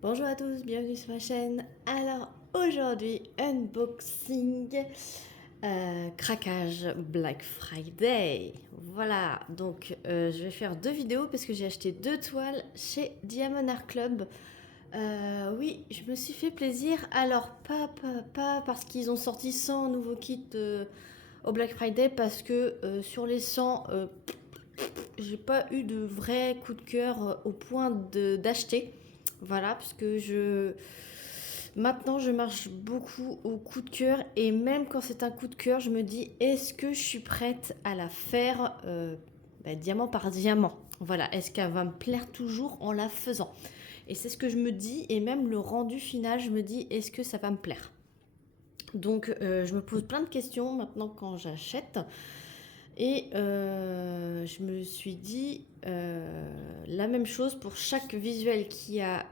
Bonjour à tous, bienvenue sur ma chaîne. Alors aujourd'hui, unboxing, craquage Black Friday. Voilà, donc je vais faire deux vidéos parce que j'ai acheté deux toiles chez Diamond Art Club. Oui, je me suis fait plaisir. Alors pas parce qu'ils ont sorti 100 nouveaux kits au Black Friday, parce que sur les 100, j'ai pas eu de vrai coup de cœur au point d'acheter. Voilà, parce que maintenant je marche beaucoup au coup de cœur, et même quand c'est un coup de cœur, je me dis est-ce que je suis prête à la faire diamant par diamant. Voilà, est-ce qu'elle va me plaire toujours en la faisant? Et c'est ce que je me dis, et même le rendu final, je me dis est-ce que ça va me plaire? Donc je me pose plein de questions maintenant quand j'achète. Et je me suis dit la même chose pour chaque visuel qui a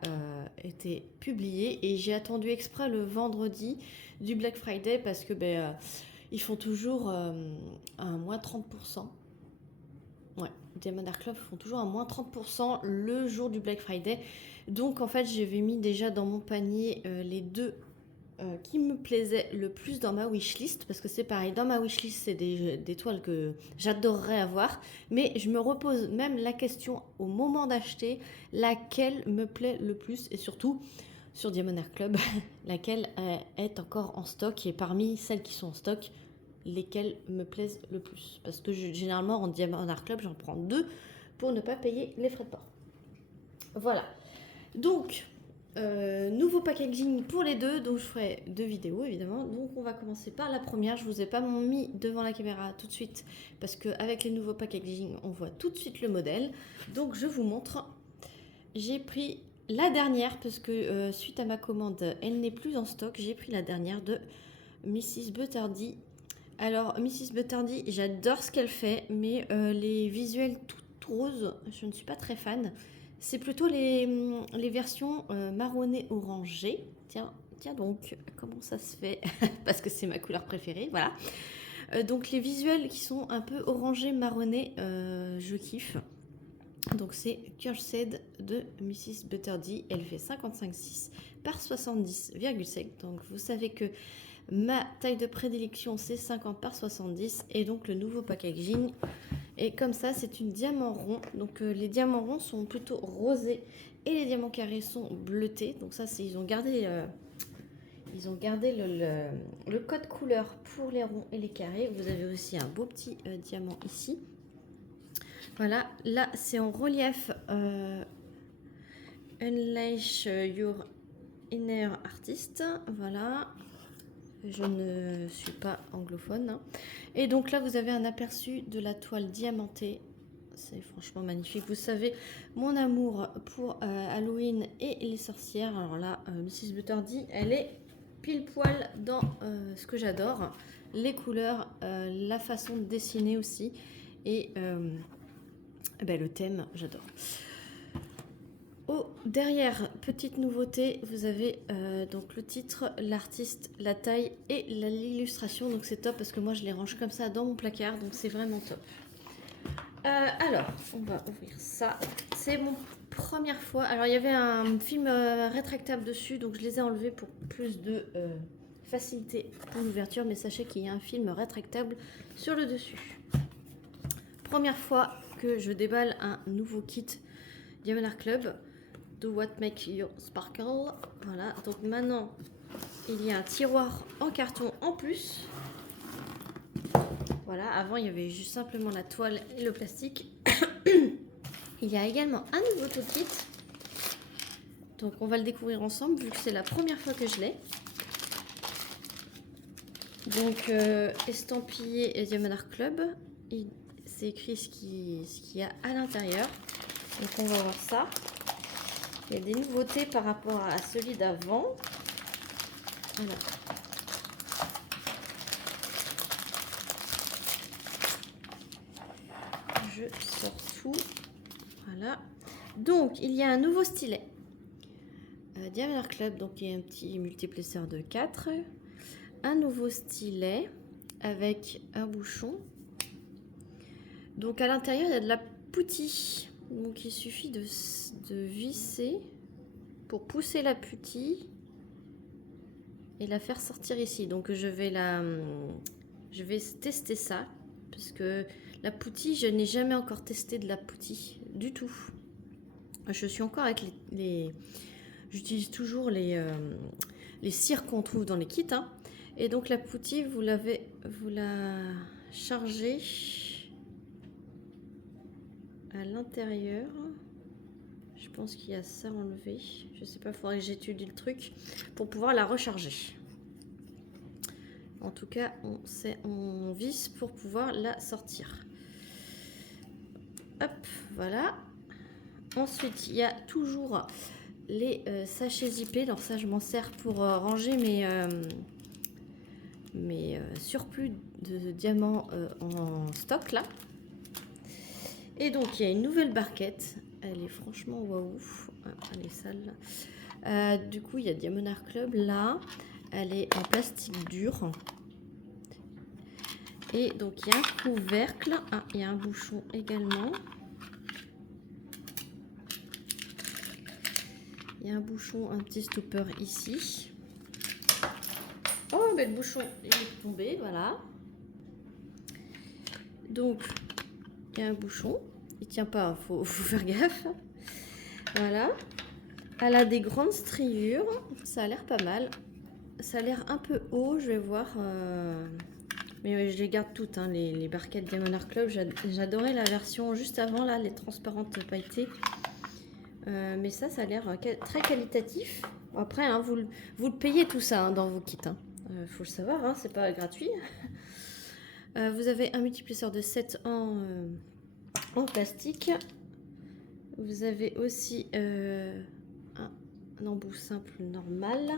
été publié. Et j'ai attendu exprès le vendredi du Black Friday parce que ils font toujours un moins 30%. Ouais, Diamond Art Club font toujours un moins 30% le jour du Black Friday. Donc en fait, j'avais mis déjà dans mon panier les deux qui me plaisait le plus dans ma wishlist, parce que c'est pareil, dans ma wishlist, c'est des toiles que j'adorerais avoir, mais je me repose même la question au moment d'acheter, laquelle me plaît le plus, et surtout sur Diamond Art Club, laquelle est encore en stock, et parmi celles qui sont en stock, lesquelles me plaisent le plus. Parce que généralement, en Diamond Art Club, j'en prends deux pour ne pas payer les frais de port. Voilà. Donc, nouveau packaging pour les deux, donc je ferai deux vidéos évidemment. Donc on va commencer par la première. Je vous ai pas mis devant la caméra tout de suite parce qu'avec les nouveaux packaging, on voit tout de suite le modèle. Donc je vous montre. J'ai pris la dernière parce que suite à ma commande, elle n'est plus en stock. J'ai pris la dernière de Mrs. Butterdy. Alors Mrs. Butterdy, j'adore ce qu'elle fait, mais les visuels tout roses, je ne suis pas très fan. C'est plutôt les versions marronnées orangées. Tiens donc, comment ça se fait? Parce que c'est ma couleur préférée, voilà. Donc les visuels qui sont un peu orangés, marronnés, je kiffe. Donc c'est Cursed de Mrs. Butterdy. Elle fait 55,6 par 70,7. Donc vous savez que ma taille de prédilection c'est 50 par 70. Et donc le nouveau packaging, et comme ça, c'est une diamant rond. Donc les diamants ronds sont plutôt rosés et les diamants carrés sont bleutés. Donc ça, c'est ils ont gardé le code couleur pour les ronds et les carrés. Vous avez aussi un beau petit diamant ici. Voilà, là c'est en relief Unleash Your Inner Artist. Voilà, je ne suis pas anglophone, hein. Et donc là, vous avez un aperçu de la toile diamantée. C'est franchement magnifique. Vous savez mon amour pour Halloween et les sorcières. Alors là, Mrs. Butterdy, elle est pile poil dans ce que j'adore. Les couleurs, la façon de dessiner aussi. Et le thème, j'adore. Derrière, petite nouveauté, vous avez donc le titre, l'artiste, la taille et l'illustration. Donc c'est top parce que moi je les range comme ça dans mon placard, donc c'est vraiment top. Alors, on va ouvrir ça. C'est mon première fois. Alors il y avait un film rétractable dessus, donc je les ai enlevés pour plus de facilité pour l'ouverture. Mais sachez qu'il y a un film rétractable sur le dessus. Première fois que je déballe un nouveau kit Diamond Art Club. Do what make you sparkle. Voilà, donc maintenant il y a un tiroir en carton en plus. Voilà, avant il y avait juste simplement la toile et le plastique. Il y a également un nouveau toolkit. Donc on va le découvrir ensemble vu que c'est la première fois que je l'ai. Donc estampillé Diamond Art Club. C'est écrit ce qu'il y a à l'intérieur. Donc on va voir ça. Il y a des nouveautés par rapport à celui d'avant. Voilà. Je sors tout. Voilà. Donc il y a un nouveau stylet. Diamond Art Club, donc il y a un petit multiplesseur de 4. Un nouveau stylet avec un bouchon. Donc à l'intérieur il y a de la poutille. Donc il suffit de visser. pour pousser la puttie et la faire sortir ici. Donc je vais tester ça parce que la puttie, je n'ai jamais encore testé de la puttie du tout. Je suis encore avec j'utilise toujours les cires qu'on trouve dans les kits, hein. Et donc la puttie, vous la chargez à l'intérieur. Je pense qu'il y a ça enlevé. Je sais pas, il faudrait que j'étudie le truc pour pouvoir la recharger. En tout cas, on visse pour pouvoir la sortir. Hop, voilà. Ensuite, il y a toujours les sachets zippés. Alors ça, je m'en sers pour ranger mes surplus de diamants en stock là. Et donc, il y a une nouvelle barquette. Elle est franchement waouh. Ah, elle est sale. Du coup, il y a Diamond Art Club là. Elle est en plastique dur. Et donc, il y a un couvercle. Ah, il y a un bouchon également. Il y a un bouchon, un petit stopper ici. Oh, mais le bouchon il est tombé, voilà. Donc, il y a un bouchon. Il tient pas, faut faire gaffe. Voilà. Elle a des grandes striures. Ça a l'air pas mal. Ça a l'air un peu haut, je vais voir. Mais je les garde toutes, hein, les barquettes Diamond Art Club. J'adorais la version juste avant, là, les transparentes pailletées. Mais ça a l'air très qualitatif. Après, hein, vous le payez tout ça, hein, dans vos kits. Hein. Faut le savoir, hein, c'est pas gratuit. Vous avez un multiplisseur de 7 en plastique. Vous avez aussi un embout simple normal.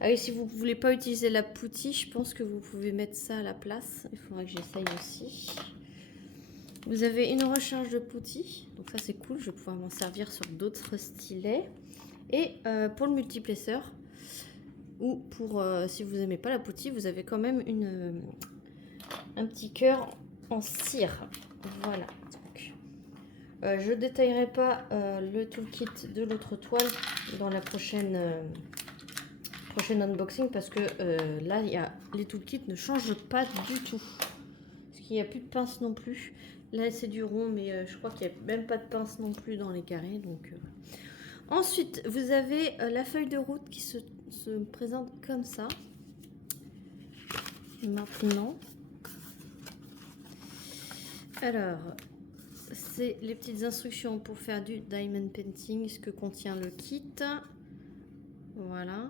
Ah oui, si vous ne voulez pas utiliser la puttie, je pense que vous pouvez mettre ça à la place. Il faudra que j'essaye aussi. Vous avez une recharge de puttie. Donc ça, c'est cool. Je vais pouvoir m'en servir sur d'autres stylets. Et pour le multiplesseur, ou pour si vous n'aimez pas la puttie, vous avez quand même un petit cœur en cire. Voilà. Donc, je détaillerai pas le toolkit de l'autre toile dans la prochaine unboxing parce que là, les toolkits ne changent pas du tout. Parce qu'il n'y a plus de pince non plus. Là, c'est du rond, mais je crois qu'il n'y a même pas de pince non plus dans les carrés. Donc, ensuite, vous avez la feuille de route qui se présente comme ça. Maintenant, alors, c'est les petites instructions pour faire du diamond painting, ce que contient le kit. Voilà.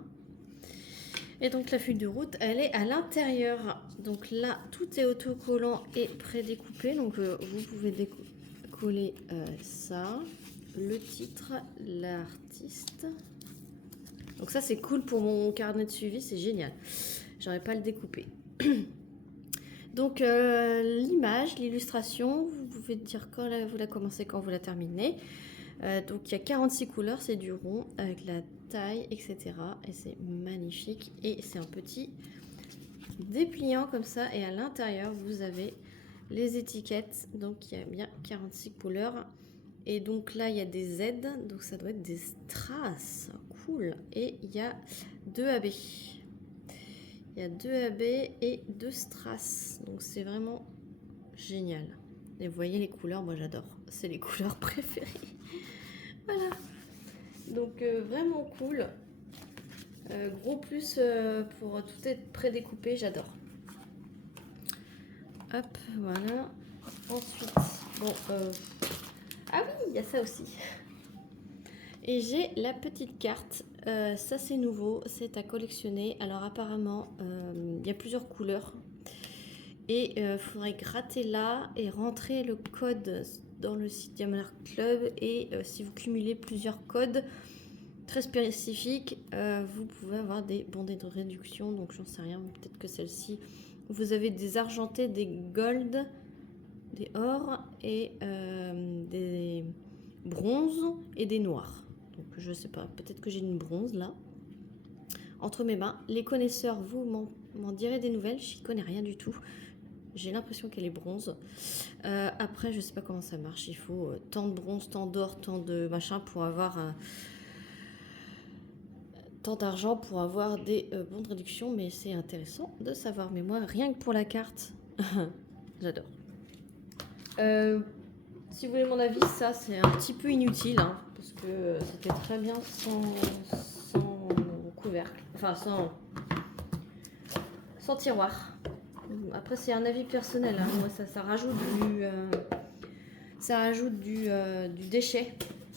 Et donc la feuille de route, elle est à l'intérieur. Donc là, tout est autocollant et prédécoupé. Donc vous pouvez coller ça, le titre, l'artiste. Donc ça, c'est cool pour mon carnet de suivi, c'est génial. J'aurais pas à le découper. Donc l'image, l'illustration, vous pouvez dire quand vous la commencez, quand vous la terminez. Donc il y a 46 couleurs, c'est du rond avec la taille, etc. Et c'est magnifique. Et c'est un petit dépliant comme ça. Et à l'intérieur, vous avez les étiquettes. Donc il y a bien 46 couleurs. Et donc là, il y a des Z. Donc ça doit être des strass. Cool. Et il y a 2 AB. Il y a 2 AB et 2 strass. Donc c'est vraiment génial. Et vous voyez les couleurs, moi j'adore. C'est les couleurs préférées. Voilà. Donc vraiment cool. Gros plus pour tout être prédécoupé, j'adore. Hop, voilà. Ensuite, bon, ah oui, il y a ça aussi. Et j'ai la petite carte. Ça c'est nouveau, c'est à collectionner. Alors apparemment, il y a plusieurs couleurs. Et il faudrait gratter là et rentrer le code dans le site Diamond Art Club. Et si vous cumulez plusieurs codes très spécifiques, vous pouvez avoir des bondés de réduction. Donc j'en sais rien, peut-être que celle-ci. Vous avez des argentés, des gold, des or et des bronzes et des noirs. Donc je sais pas, peut-être que j'ai une bronze là entre mes mains. Les connaisseurs, vous m'en direz des nouvelles. Je n'y connais rien du tout. J'ai l'impression qu'elle est bronze. Après, je sais pas comment ça marche. Il faut tant de bronze, tant d'or, tant de machin pour avoir tant d'argent pour avoir des bons de réduction, mais c'est intéressant de savoir. Mais moi, rien que pour la carte, j'adore. Si vous voulez mon avis, ça c'est un petit peu inutile, hein, parce que c'était très bien sans couvercle, enfin sans tiroir. Après c'est un avis personnel, hein. Moi ça rajoute du déchet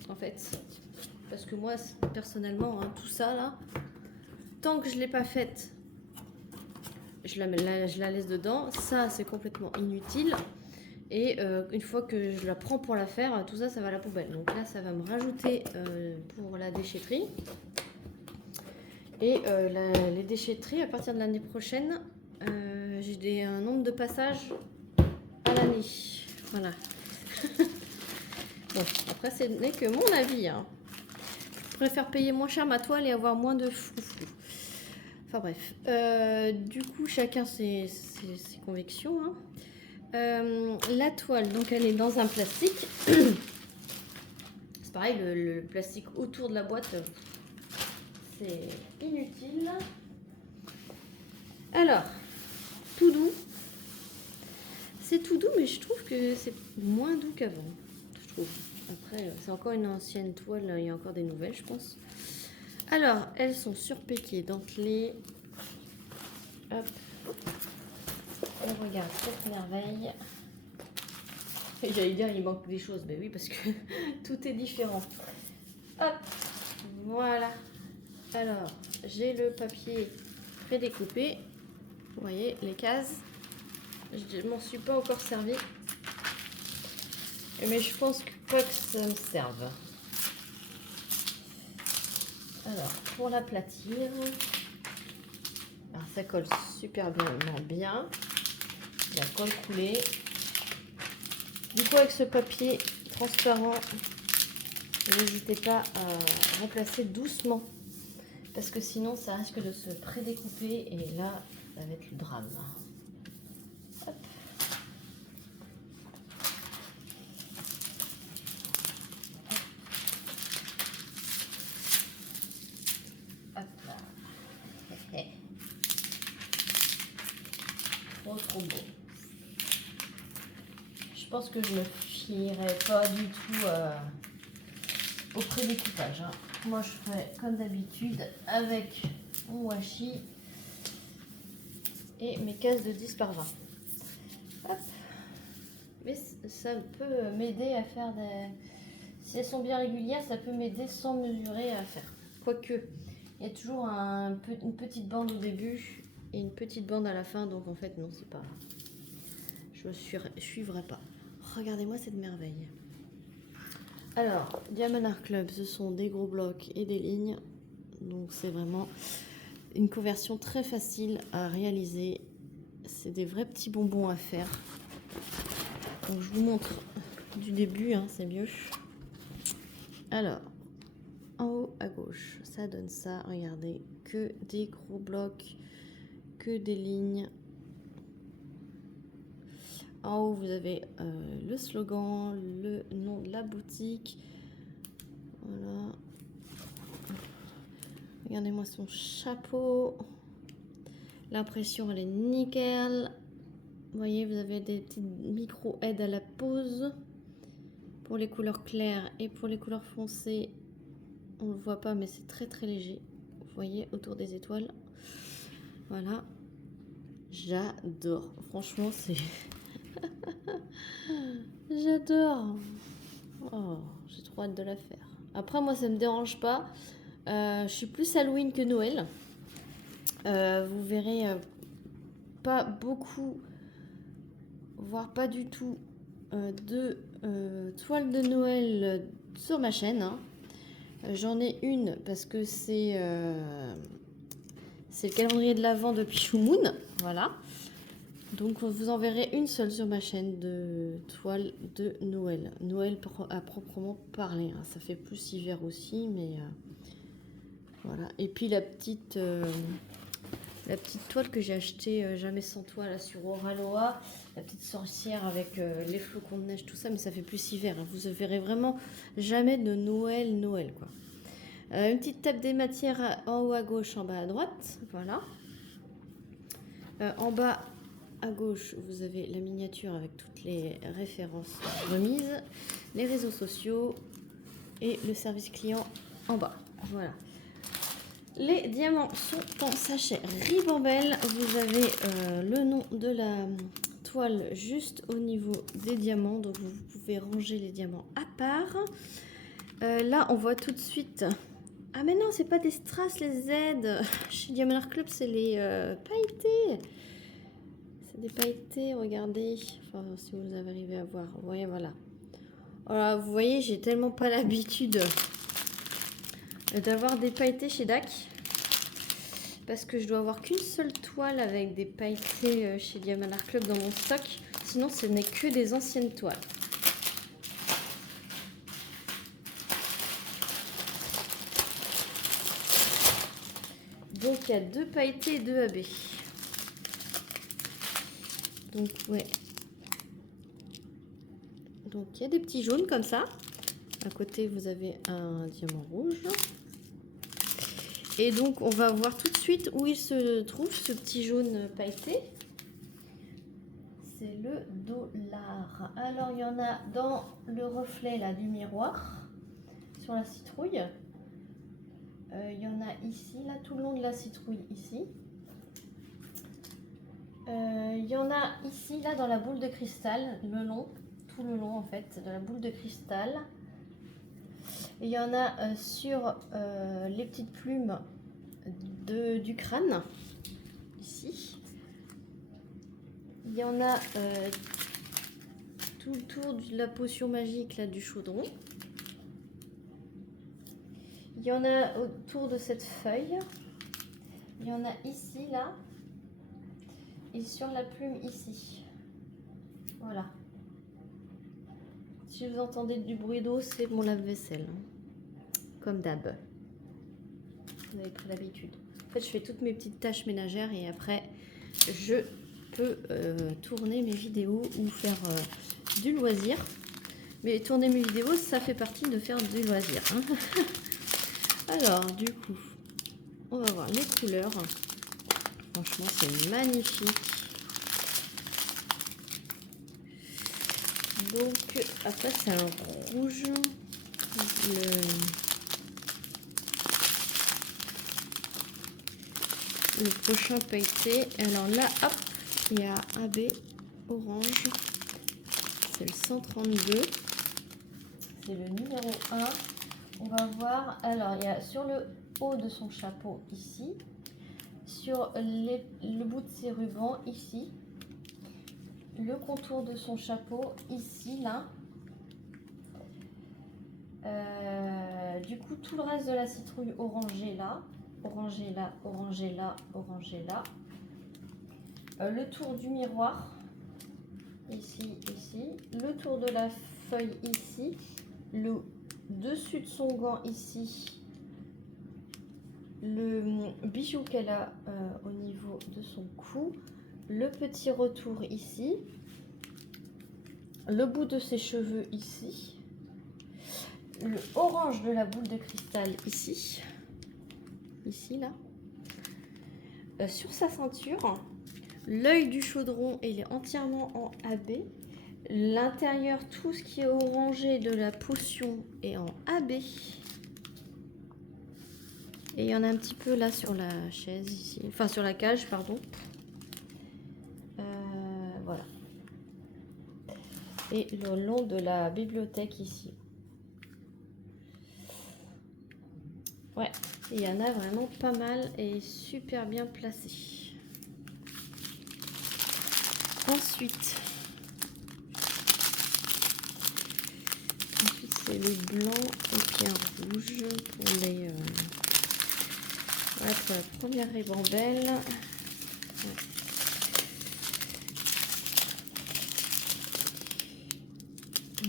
en fait. Parce que moi personnellement, hein, tout ça là, tant que je ne l'ai pas faite, je la laisse dedans. Ça c'est complètement inutile. Et une fois que je la prends pour la faire, tout ça, ça va à la poubelle. Donc là, ça va me rajouter pour la déchetterie. Et les déchetteries, à partir de l'année prochaine, j'ai un nombre de passages à l'année. Voilà. Bon, après, ce n'est que mon avis, hein. Je préfère payer moins cher ma toile et avoir moins de fou-fou. Enfin bref. Du coup, chacun ses convictions, hein. La toile, donc elle est dans un plastique. C'est pareil, le plastique autour de la boîte, c'est inutile. Alors, tout doux. C'est tout doux, mais je trouve que c'est moins doux qu'avant. Je trouve. Après, c'est encore une ancienne toile, il y a encore des nouvelles, je pense. Alors, elles sont surpiquées, dentelées. Hop. On regarde cette merveille. J'allais dire il manque des choses, mais oui parce que tout est différent. Hop, voilà. Alors j'ai le papier prédécoupé. Vous voyez les cases. Je m'en suis pas encore servi, mais je pense pas que ça me serve. Alors pour l'aplatir, alors ça colle super bien. La colle coulée. Du coup, avec ce papier transparent, n'hésitez pas à remplacer doucement parce que sinon ça risque de se prédécouper et là ça va être le drame. Hop. Hop là. Trop beau. Je pense que je ne me fierai pas du tout au prédécoupage, hein. Moi je ferai comme d'habitude avec mon washi et mes cases de 10 par 20. Hop. Mais ça peut m'aider à faire des... Si elles sont bien régulières, ça peut m'aider sans mesurer à faire. Quoique, il y a toujours une petite bande au début et une petite bande à la fin, donc en fait non, c'est pas... Je ne suivrai pas. Regardez-moi cette merveille. Alors, Diamond Art Club, ce sont des gros blocs et des lignes. Donc c'est vraiment une conversion très facile à réaliser. C'est des vrais petits bonbons à faire. Donc je vous montre du début, hein, c'est mieux. Alors, en haut à gauche, ça donne ça. Regardez, que des gros blocs, que des lignes. En haut, vous avez le slogan, le nom de la boutique. Voilà. Regardez-moi son chapeau. L'impression, elle est nickel. Vous voyez, vous avez des petites micro-aides à la pose. Pour les couleurs claires et pour les couleurs foncées, on ne le voit pas, mais c'est très très léger. Vous voyez, autour des étoiles. Voilà. J'adore. Franchement, c'est... J'adore. Oh, j'ai trop hâte de la faire. Après, moi, ça me dérange pas. Je suis plus Halloween que Noël. Vous verrez pas beaucoup, voire pas du tout, de toiles de Noël sur ma chaîne, hein. J'en ai une parce que c'est le calendrier de l'Avent de Pichou Moon. Voilà. Donc vous en verrez une seule sur ma chaîne de toiles de Noël. Noël à proprement parler, hein. Ça fait plus hiver aussi, mais voilà. Et puis la petite toile que j'ai achetée jamais sans toi là sur Oraloa, la petite sorcière avec les flocons de neige, tout ça, mais ça fait plus hiver, hein. Vous ne verrez vraiment jamais de Noël quoi. Une petite table des matières en haut à gauche, en bas à droite. Voilà. En bas à gauche, vous avez la miniature avec toutes les références remises, les réseaux sociaux et le service client en bas. Voilà. Les diamants sont en sachet ribambelle. Vous avez le nom de la toile juste au niveau des diamants. Donc vous pouvez ranger les diamants à part. Là, on voit tout de suite... Ah mais non, c'est pas des strass les Z. Chez Diamond Art Club, c'est les pailletés. C'est des pailletés, regardez. Enfin, si vous avez arrivé à voir. Vous voyez, voilà. Voilà, vous voyez, j'ai tellement pas l'habitude d'avoir des pailletés chez DAC. Parce que je dois avoir qu'une seule toile avec des pailletés chez Diamond Art Club dans mon stock. Sinon, ce n'est que des anciennes toiles. Donc, il y a 2 pailletés et 2 AB. Donc, ouais. Donc, il y a des petits jaunes comme ça. À côté, vous avez un diamant rouge. Et donc, on va voir tout de suite où il se trouve, ce petit jaune pailleté. C'est le dollar. Alors, il y en a dans le reflet là, du miroir, sur la citrouille. Il y en a ici, là, tout le long de la citrouille, ici. Il y en a ici, là, dans la boule de cristal, le long, tout le long, en fait, de la boule de cristal. Et il y en a sur les petites plumes du crâne, ici. Il y en a tout autour de la potion magique, là, du chaudron. Il y en a autour de cette feuille. Il y en a ici, là. Et sur la plume, ici. Voilà. Si vous entendez du bruit d'eau, c'est mon lave-vaisselle. Comme d'hab. Vous avez pris l'habitude. En fait, je fais toutes mes petites tâches ménagères et après, je peux tourner mes vidéos ou faire du loisir. Mais tourner mes vidéos, ça fait partie de faire du loisir. Hein. Alors, du coup, on va voir les couleurs. Franchement, c'est magnifique. Donc, après, c'est un rouge. Le prochain pailleté. Alors là, hop, il y a AB orange. C'est le 132. C'est le numéro 1. On va voir. Alors, il y a sur le haut de son chapeau ici. Sur le bout de ses rubans ici. Le contour de son chapeau ici, là. Du coup, tout le reste de la citrouille orangée là. Orangé là, orangé là, orangé là. Le tour du miroir, ici, ici. Le tour de la feuille ici. Le dessus de son gant ici. Le bijou qu'elle a au niveau de son cou. Le petit retour ici. Le bout de ses cheveux ici. Le orange de la boule de cristal ici. Ici, là. Sur sa ceinture, l'œil du chaudron, il est entièrement en AB. L'intérieur, tout ce qui est orangé de la potion est en AB. Et il y en a un petit peu là sur la chaise ici, enfin sur la cage, pardon. Voilà. Et le long de la bibliothèque ici. Ouais. Il y en a vraiment pas mal et super bien placés. Ensuite c'est les blancs et pierres rouges pour les voilà, pour la première ribambelle. Ouais.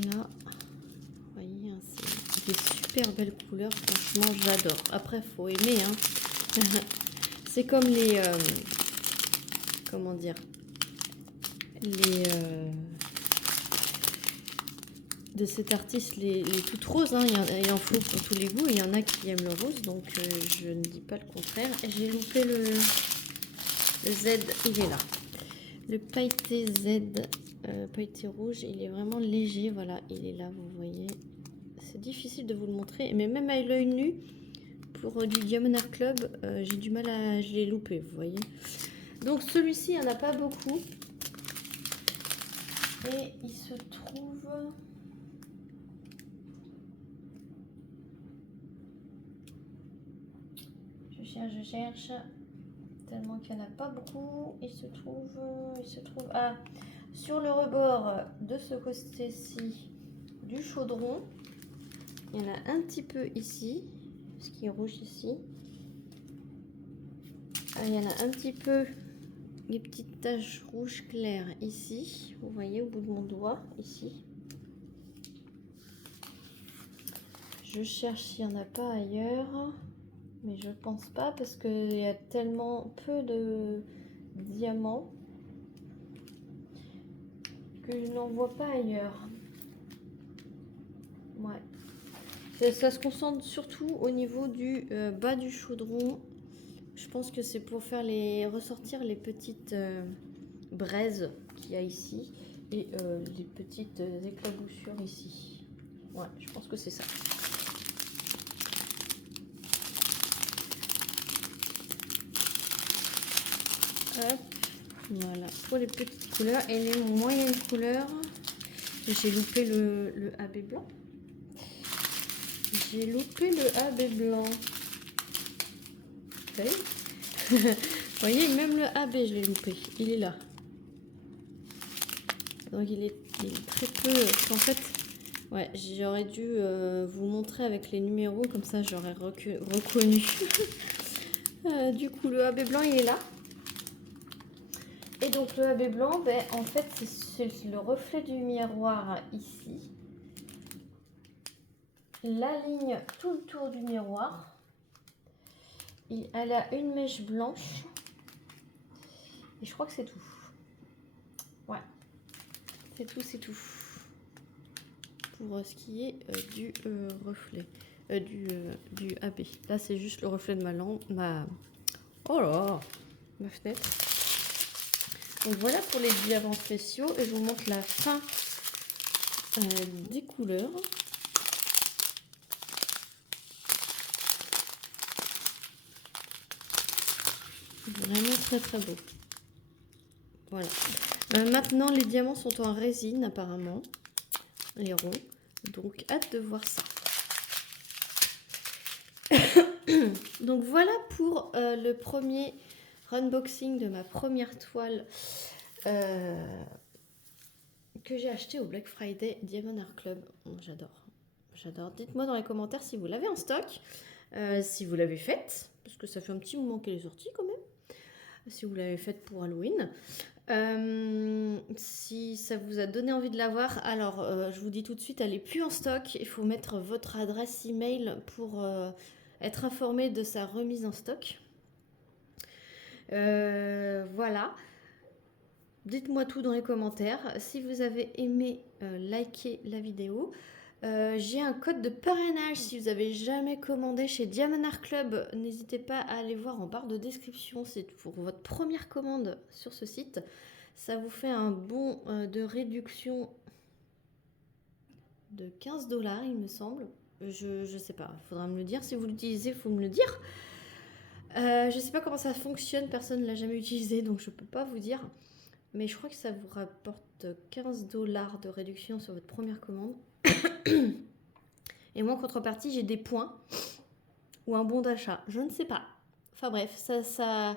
Là, vous voyez, hein, c'est des super belles couleurs, franchement j'adore. Après faut aimer, hein. C'est comme les comment dire, les de cet artiste les toutes roses, hein. Il en faut pour tous les goûts. Il y en a qui aiment le rose, donc je ne dis pas le contraire. J'ai loupé le Z, il est là. Le pailleté Z, pailleté rouge, il est vraiment léger. Voilà, il est là, vous voyez. C'est difficile de vous le montrer, mais même à l'œil nu, pour du Diamond Art Club, j'ai du mal à... Je l'ai loupé, vous voyez. Donc celui-ci, il n'y en a pas beaucoup. Et il se trouve... Je cherche. Tellement qu'il n'y en a pas beaucoup. Il se trouve sur le rebord de ce côté-ci du chaudron. Il y en a un petit peu ici, ce qui est rouge ici. Il y en a un petit peu, les petites taches rouges claires ici. Vous voyez au bout de mon doigt, ici. Je cherche s'il n'y en a pas ailleurs. Mais je pense pas parce qu'il y a tellement peu de diamants que je n'en vois pas ailleurs. Ouais. Ça se concentre surtout au niveau du bas du chaudron. Je pense que c'est pour faire ressortir les petites braises qu'il y a ici et les petites éclaboussures ici. Ouais, je pense que c'est ça. Hop, voilà, pour les petites couleurs et les moyennes couleurs, j'ai loupé le AB blanc. J'ai loupé le AB blanc. Vous voyez, même le AB, je l'ai loupé. Il est là. Donc il est très peu. En fait, ouais, j'aurais dû vous montrer avec les numéros, comme ça j'aurais reconnu. Du coup, le AB blanc, il est là. Et donc le AB blanc, ben, en fait, c'est le reflet du miroir ici. La ligne tout le tour du miroir. Elle a une mèche blanche. Et je crois que c'est tout. Ouais. C'est tout. Pour ce qui est du reflet. Du AB. Là, c'est juste le reflet de ma lampe. Oh là, ma fenêtre. Donc voilà pour les diamants spéciaux. Et je vous montre la fin des couleurs. Vraiment très beau. Voilà. Maintenant, les diamants sont en résine apparemment. Les ronds. Donc, hâte de voir ça. Donc, voilà pour le premier unboxing de ma première toile que j'ai acheté au Black Friday Diamond Art Club. J'adore. Dites-moi dans les commentaires si vous l'avez en stock, si vous l'avez faite, parce que ça fait un petit moment qu'elle est sortie quand même. Si vous l'avez faite pour Halloween. Si ça vous a donné envie de l'avoir, alors je vous dis tout de suite, elle n'est plus en stock. Il faut mettre votre adresse email pour être informé de sa remise en stock. Voilà. Dites-moi tout dans les commentaires. Si vous avez aimé, likez la vidéo. J'ai un code de parrainage si vous avez jamais commandé chez Diamond Art Club. N'hésitez pas à aller voir en barre de description. C'est pour votre première commande sur ce site. Ça vous fait un bon de réduction de 15 $, il me semble. Je sais pas, il faudra me le dire. Si vous l'utilisez, il faut me le dire. Je sais pas comment ça fonctionne. Personne ne l'a jamais utilisé, donc je peux pas vous dire. Mais je crois que ça vous rapporte 15 $ de réduction sur votre première commande. Et moi, en contrepartie, j'ai des points ou un bon d'achat. Je ne sais pas. Enfin bref, ça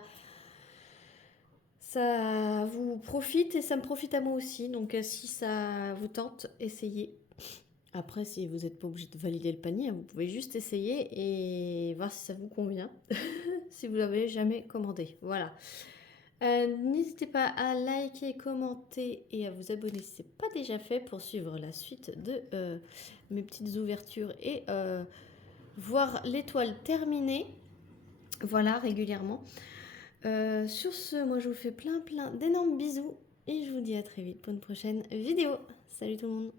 vous profite et ça me profite à moi aussi. Donc si ça vous tente, essayez. Après, si vous n'êtes pas obligé de valider le panier, vous pouvez juste essayer et voir si ça vous convient. Si vous l'avez jamais commandé. Voilà. N'hésitez pas à liker, commenter et à vous abonner si ce n'est pas déjà fait pour suivre la suite de mes petites ouvertures et voir l'étoile terminée. Voilà, régulièrement. Sur ce, moi je vous fais plein d'énormes bisous et je vous dis à très vite pour une prochaine vidéo. Salut tout le monde!